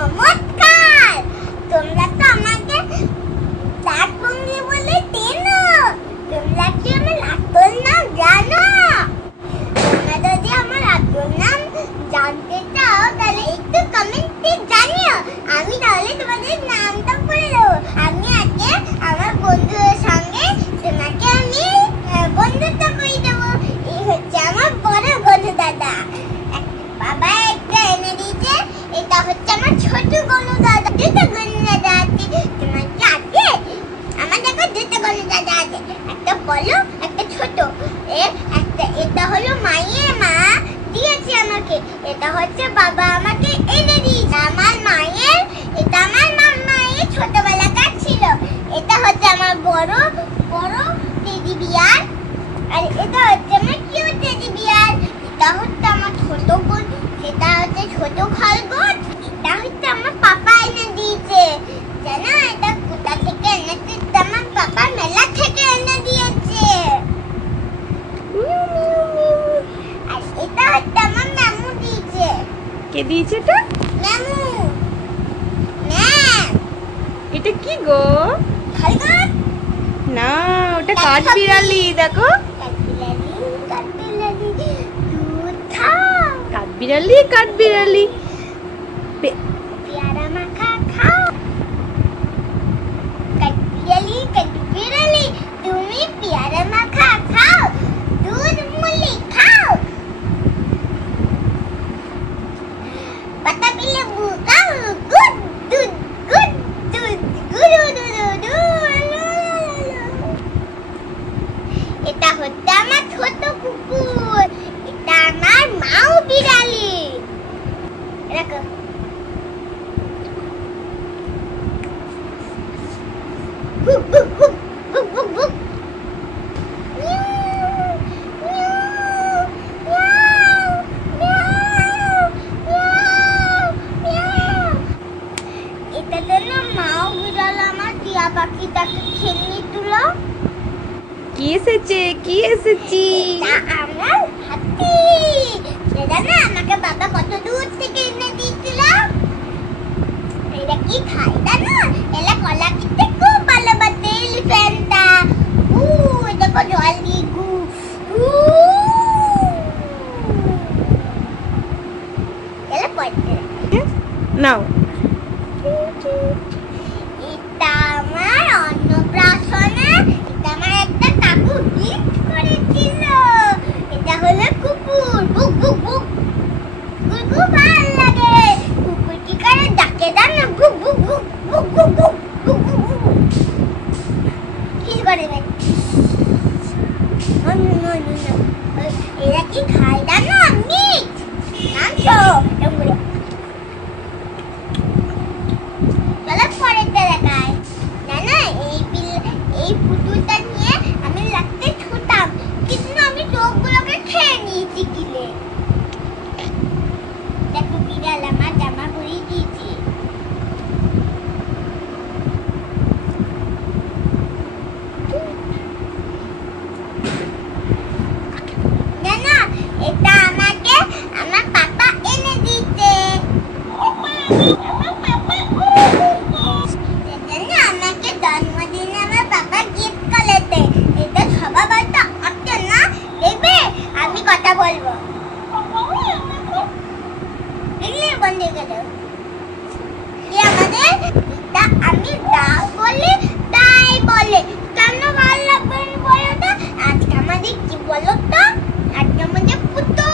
নমস্কার। তোমরা তো আমাকে দাঁত ভঙ্গি বলে চেনো। তোমরা কি আমার আসল নাম জানো? তোমরা যদি আমার আসল নাম জানতে চাও তাহলে একটু কমেন্টে জানিও। আমি তাহলে তোমাদের নামটা বলে দেবো। আমি আজকে আমার বন্ধুদের সঙ্গে তোমাকে আমি বন্ধুত্ব করে দেবো। এই হচ্ছে আমার বড় গনু দাদা। বাবা একটা এনে দিয়েছে। এটা হচ্ছে আমার ছোট গনু দাদা। দুটো গনু দাদা আছে। তোমার কি আছে? আমার দেখো দুটো গনু দাদা আছে, একটা বড় একটা ছোট। এটা হলো মায়ের মা দিয়েছে আমাকে। এটা হচ্ছে বাবা আমাকে এনে দিয়েছে। আমার মায়ের, এটা আমার মায়ের ছোটবেলাকার ছিল। এটা হচ্ছে আমার বড় বড় টেডি বিয়ার। আর এটা হচ্ছে আমার কিউট টেডি বিয়ার। এটা হচ্ছে আমার ছোট বোন, সেটা হচ্ছে ছোট খরগোশ। এটা হচ্ছে আমার পাপা এনে দিয়েছে। জানো এটা কোথা থেকে এনেছে? আমার পাপা মেলা থেকে এনে দিয়েছে। আর এটা হচ্ছে আমার মামু দিয়েছে। কে দিয়েছে এটা? মামু। ম্যাম। এটা কি গো? খরগোশ? না, ওটা কাঠবিড়ালি। দেখো, কাঠবিড়ালি, কাঠবিড়ালি, দুধ খাও। কাঠবিড়ালি কাঠবিড়ালি। পেয়ারা মাখা খাও। কাঠবিড়ালি, কাঠবিড়ালি, তুমি পেয়ারা মাখা খাও। দুধ মুলি খাও। পাতা পিলে বুকাও। গুড দুধ, গুড দুধ, গুরু দুধু দু। এটা হচ্ছে আমার ছোট কুকুর। এটা আমার মাও বিড়ালি। এরকম বুক বুক বুক বুক বুক বুক। এটা জন্য মাও বিড়াল আমার টিয়া পাখিটাকে খেলনি তুলো। কি এসেছে? কি এসেছি? আমার হাতি। এটা না আমাকে বাবা কত দূর থেকে এনে দিয়েছিল। এটা কি খায় জানো? এলা কলা খেতে খুব ভালোবাসে। এলিফ্যান্টটা দেখো জল দিয়ে এলা পড়তে নাও। এটা আমার অন্নপ্রাশনে। এটা আমার একটা কাকু গিফট করেছিল। এটা হলো কুকুর। বুক বুক বুক। কুকুর খুব ভালো লাগে। কুকুর কি করে ডাকে জানো? বুক বুক বুক বুক বুক বুক বুক বুক বুক। কি করে রে? এরা কি খায় জানো? মিট, মাংস। এগুলো পরে দেখায় জানো। এই পুতুলটা নিয়ে আমি রাখতে ছুটাম, কিন্তু আমি চোখগুলোকে খেয়ে নিয়েছি কিলে। দেখো বিড়াল আমার জামা পরিয়ে দিয়েছি। জানো এটা আমাকে আমার পাপা এনে দিয়েছে। আমাকে জন্মদিনে আমার পাপা গিফট করেছে। এটা সবার বাড়িতে আছে না? দেখবে আমি কথা বলবো। এগুলি বন্ধ করে দাও। আমাদের এটা আমি যা বলি তাই বলে। কেন ভালো লাগবে বলো তো? আজকে আমাদের কি বলো তো? আজকে আমাদের পুতুল